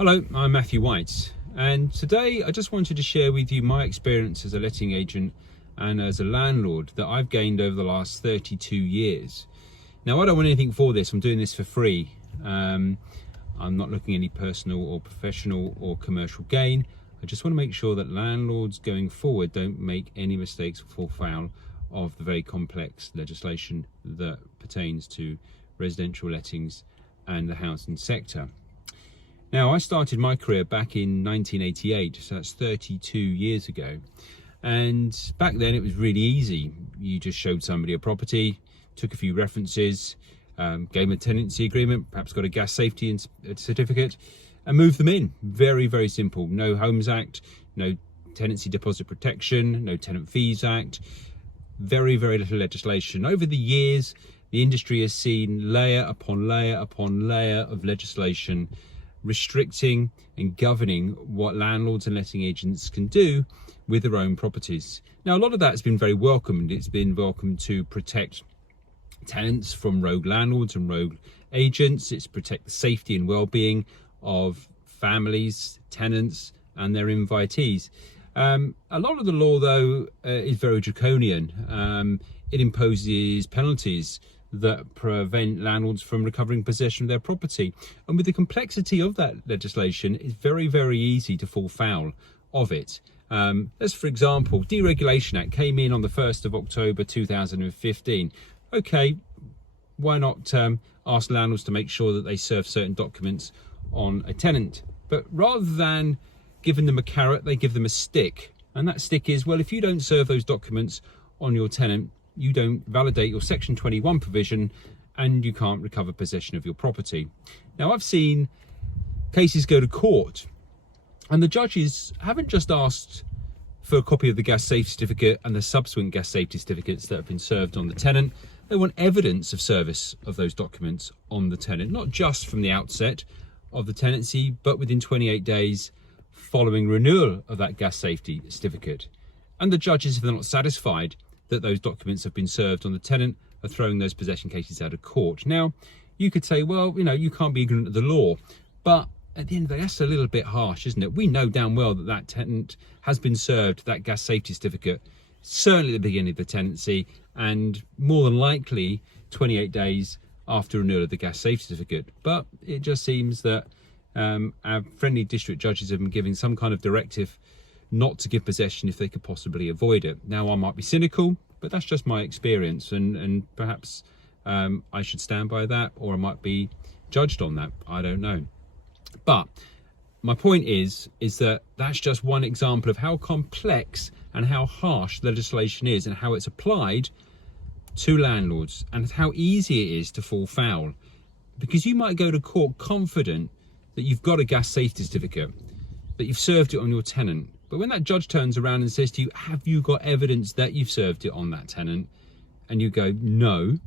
Hello, I'm Matthew White, and today I just wanted to share with you my experience as a letting agent and as a landlord that I've gained over the last 32 years. Now, I don't want anything for this. I'm doing this for free. I'm not looking at any personal or professional or commercial gain. I just want to make sure that landlords going forward don't make any mistakes or fall foul of the very complex legislation that pertains to residential lettings and the housing sector. Now, I started my career back in 1988, so that's 32 years ago. And back then it was really easy. You just showed somebody a property, took a few references, gave them a tenancy agreement, perhaps got a gas safety certificate, and moved them in. Very, very simple. No Homes Act, no Tenancy Deposit Protection, no Tenant Fees Act. Very, very little legislation. Over the years, the industry has seen layer upon layer upon layer of legislation restricting and governing what landlords and letting agents can do with their own properties. Now, a lot of that has been very welcomed. It's been welcomed to protect tenants from rogue landlords and rogue agents. It's protect the safety and well-being of families, tenants, and their invitees. A lot of the law, though, is very draconian. It imposes penalties that prevent landlords from recovering possession of their property. And with the complexity of that legislation, it's very, very easy to fall foul of it. As for example, Deregulation Act came in on the 1st of October 2015. Okay, why not ask landlords to make sure that they serve certain documents on a tenant? But rather than giving them a carrot, they give them a stick. And that stick is, well, if you don't serve those documents on your tenant, you don't validate your Section 21 provision and you can't recover possession of your property. Now, I've seen cases go to court and the judges haven't just asked for a copy of the gas safety certificate and the subsequent gas safety certificates that have been served on the tenant. They want evidence of service of those documents on the tenant, not just from the outset of the tenancy, but within 28 days following renewal of that gas safety certificate. And the judges, if they're not satisfied that those documents have been served on the tenant, are throwing those possession cases out of court. Now, you could say, well, you can't be ignorant of the law, but at the end of the day, that's a little bit harsh, isn't it? We know damn well that that tenant has been served that gas safety certificate, certainly at the beginning of the tenancy, and more than likely 28 days after renewal of the gas safety certificate. But it just seems that our friendly district judges have been giving some kind of directive not to give possession if they could possibly avoid it. Now, I might be cynical, but that's just my experience, and perhaps I should stand by that, or I might be judged on that. I don't know. But my point is that that's just one example of how complex and how harsh legislation is and how it's applied to landlords and how easy it is to fall foul. Because you might go to court confident that you've got a gas safety certificate, that you've served it on your tenant. But when that judge turns around and says to you, have you got evidence that you've served it on that tenant? And you go, no,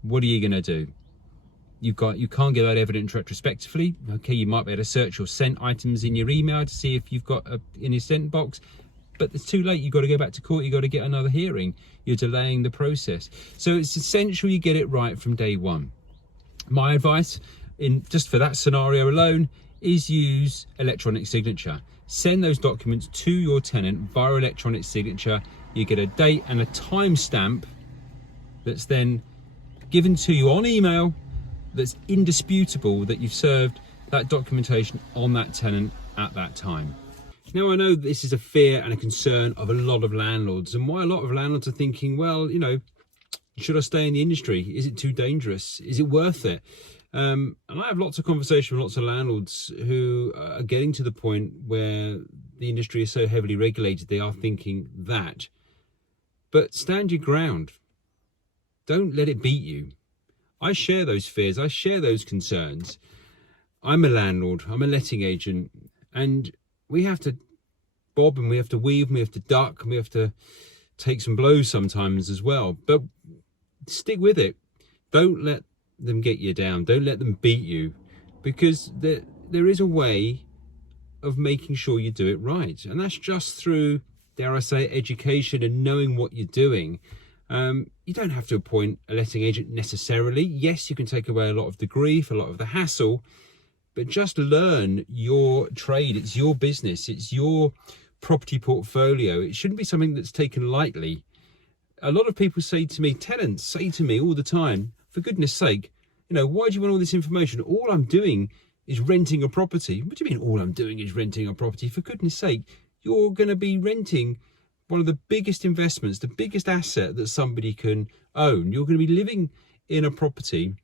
what are you going to do? You can't get that evidence retrospectively. Okay, you might be able to search your sent items in your email to see if you've got in your sent box, but it's too late. You've got to go back to court. You've got to get another hearing. You're delaying the process. So it's essential you get it right from day one. My advice, just for that scenario alone, is use electronic signature. Send those documents to your tenant via electronic signature. You get a date and a timestamp that's then given to you on email that's indisputable that you've served that documentation on that tenant at that time. Now, I know this is a fear and a concern of a lot of landlords, and why a lot of landlords are thinking, well, should I stay in the industry? Is it too dangerous? Is it worth it? And I have lots of conversation with lots of landlords who are getting to the point where the industry is so heavily regulated, they are thinking that. But stand your ground. Don't let it beat you. I share those fears. I share those concerns. I'm a landlord. I'm a letting agent. And we have to bob and we have to weave and we have to duck and we have to take some blows sometimes as well. But stick with it. Don't let them get you down. Don't let them beat you, because there is a way of making sure you do it right, and that's just through, dare I say, education and knowing what you're doing. You don't have to appoint a letting agent necessarily. Yes, you can take away a lot of the grief, a lot of the hassle, but just learn your trade. It's your business, it's your property portfolio. It shouldn't be something that's taken lightly. A lot of people say to me, tenants say to me all the time, for goodness sake, why do you want all this information? All I'm doing is renting a property. What do you mean all I'm doing is renting a property? For goodness sake, you're going to be renting one of the biggest investments, the biggest asset that somebody can own. You're going to be living in a property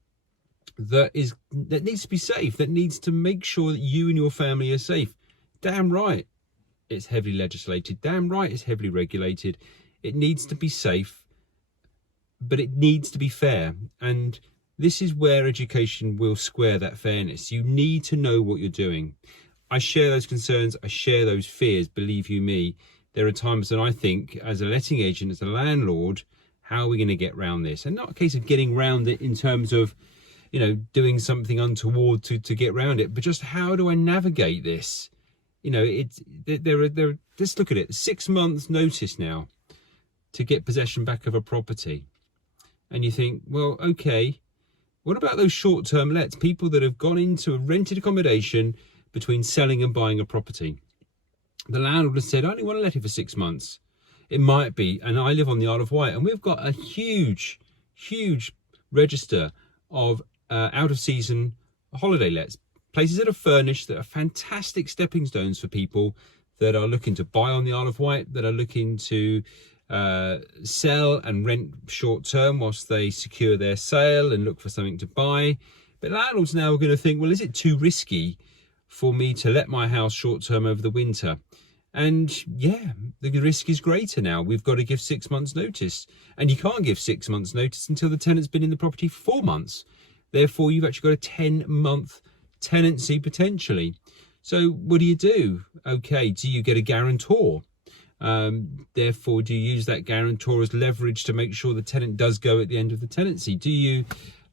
that needs to be safe, that needs to make sure that you and your family are safe. Damn right it's heavily legislated. Damn right it's heavily regulated. It needs to be safe, but it needs to be fair. And this is where education will square that fairness. You need to know what you're doing. I share those concerns. I share those fears. Believe you me, there are times that I think, as a letting agent, as a landlord, how are we going to get around this? And not a case of getting around it in terms of, doing something untoward to get around it, but just how do I navigate this? Let's look at it. 6 months notice now to get possession back of a property. And you think, well, okay, what about those short-term lets? People that have gone into a rented accommodation between selling and buying a property. The landlord has said, I only want to let it for 6 months. It might be, and I live on the Isle of Wight, and we've got a huge register of out-of-season holiday lets. Places that are furnished, that are fantastic stepping stones for people that are looking to buy on the Isle of Wight, that are looking to sell and rent short term whilst they secure their sale and look for something to buy. But landlords now are going to think, well, is it too risky for me to let my house short term over the winter? And yeah, the risk is greater now. We've got to give 6 months notice, and you can't give 6 months notice until the tenant's been in the property for 4 months. Therefore, you've actually got a 10-month tenancy potentially. So what do? Okay, do you get a guarantor? Therefore, do you use that guarantor as leverage to make sure the tenant does go at the end of the tenancy? Do you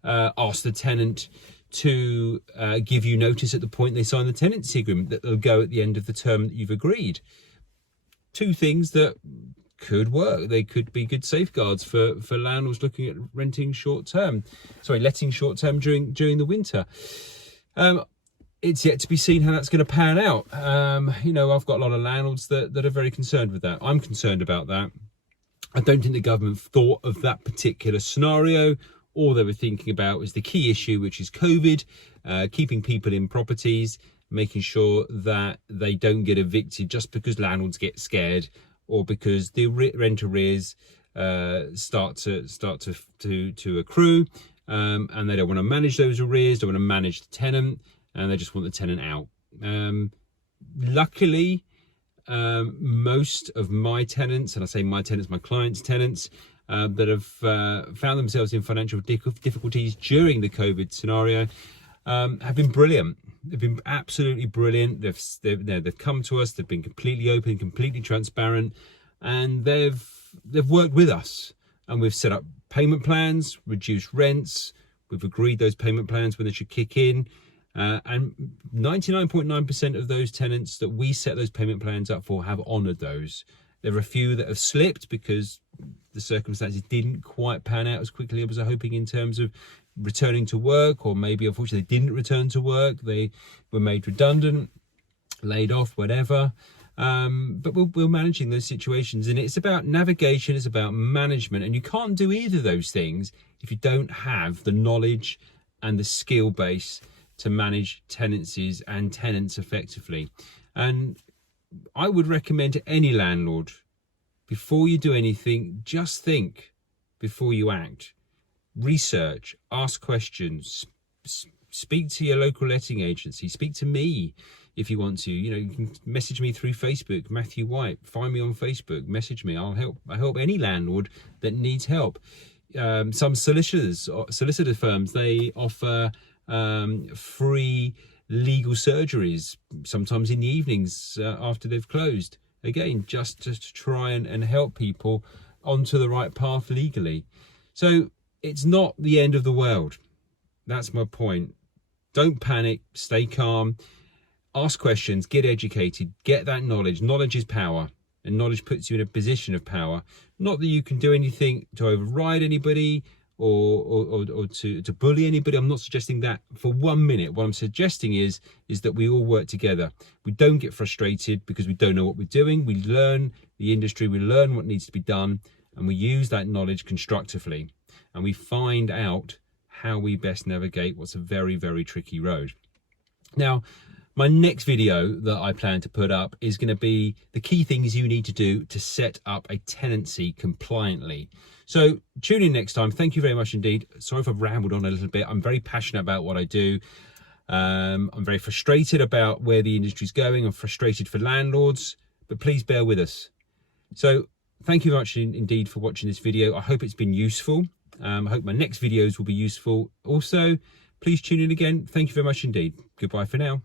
ask the tenant to give you notice at the point they sign the tenancy agreement that they'll go at the end of the term that you've agreed? Two things that could work. They could be good safeguards for landlords looking at letting short term during the winter. It's yet to be seen how that's going to pan out. I've got a lot of landlords that are very concerned with that. I'm concerned about that. I don't think the government thought of that particular scenario. All they were thinking about was the key issue, which is COVID, keeping people in properties, making sure that they don't get evicted just because landlords get scared or because the rent arrears start to accrue, and they don't want to manage those arrears, don't want to manage the tenant, and they just want the tenant out. Luckily, most of my tenants, and I say my tenants, my clients' tenants, that have found themselves in financial difficulties during the COVID scenario, have been brilliant. They've been absolutely brilliant. They've come to us. They've been completely open, completely transparent, and they've worked with us. And we've set up payment plans, reduced rents. We've agreed those payment plans when they should kick in. And 99.9% of those tenants that we set those payment plans up for have honoured those. There are a few that have slipped because the circumstances didn't quite pan out as quickly as I was hoping in terms of returning to work, or maybe unfortunately they didn't return to work. They were made redundant, laid off, whatever. But we're managing those situations, and it's about navigation, it's about management, and you can't do either of those things if you don't have the knowledge and the skill base to manage tenancies and tenants effectively. And I would recommend to any landlord, before you do anything, just think before you act. Research, ask questions, speak to your local letting agency, speak to me if you want to. You can message me through Facebook, Matthew White. Find me on Facebook, message me. I help any landlord that needs help. Some solicitor firms, they offer free legal surgeries, sometimes in the evenings after they've closed. Again, just to try and help people onto the right path legally. So it's not the end of the world. That's my point. Don't panic, stay calm, ask questions, get educated, get that knowledge. Knowledge is power, and knowledge puts you in a position of power. Not that you can do anything to override anybody or to bully anybody. I'm not suggesting that for 1 minute. What I'm suggesting is that we all work together. We don't get frustrated because we don't know what we're doing. We learn the industry, we learn what needs to be done, and we use that knowledge constructively, and we find out how we best navigate what's a very, very tricky road. Now, my next video that I plan to put up is going to be the key things you need to do to set up a tenancy compliantly. So tune in next time. Thank you very much indeed. Sorry if I've rambled on a little bit. I'm very passionate about what I do. I'm very frustrated about where the industry's going. I'm frustrated for landlords, but please bear with us. So thank you very much indeed for watching this video. I hope it's been useful. I hope my next videos will be useful. Also, please tune in again. Thank you very much indeed. Goodbye for now.